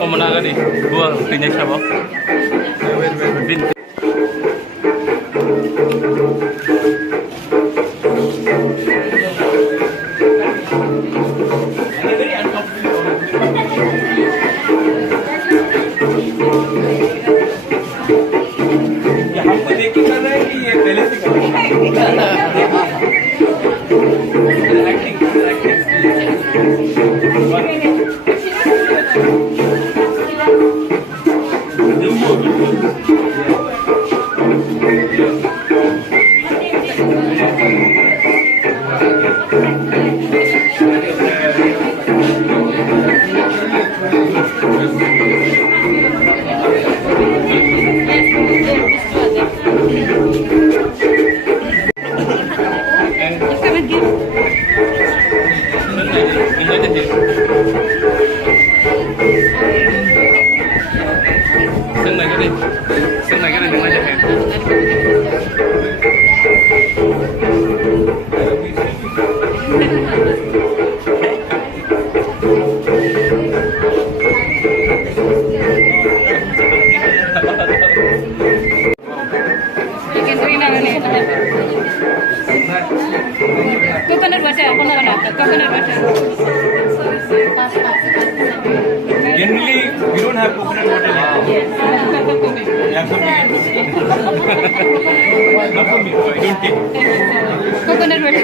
Pemenangan nih, gua buktinya siapa? Bin. Ya हमको देख के कर रहा है कि ये पहले से कर रहा है? Coconut water, coconut water. Generally, we don't have coconut water now. You have something? Not for me. I don't take. Coconut water.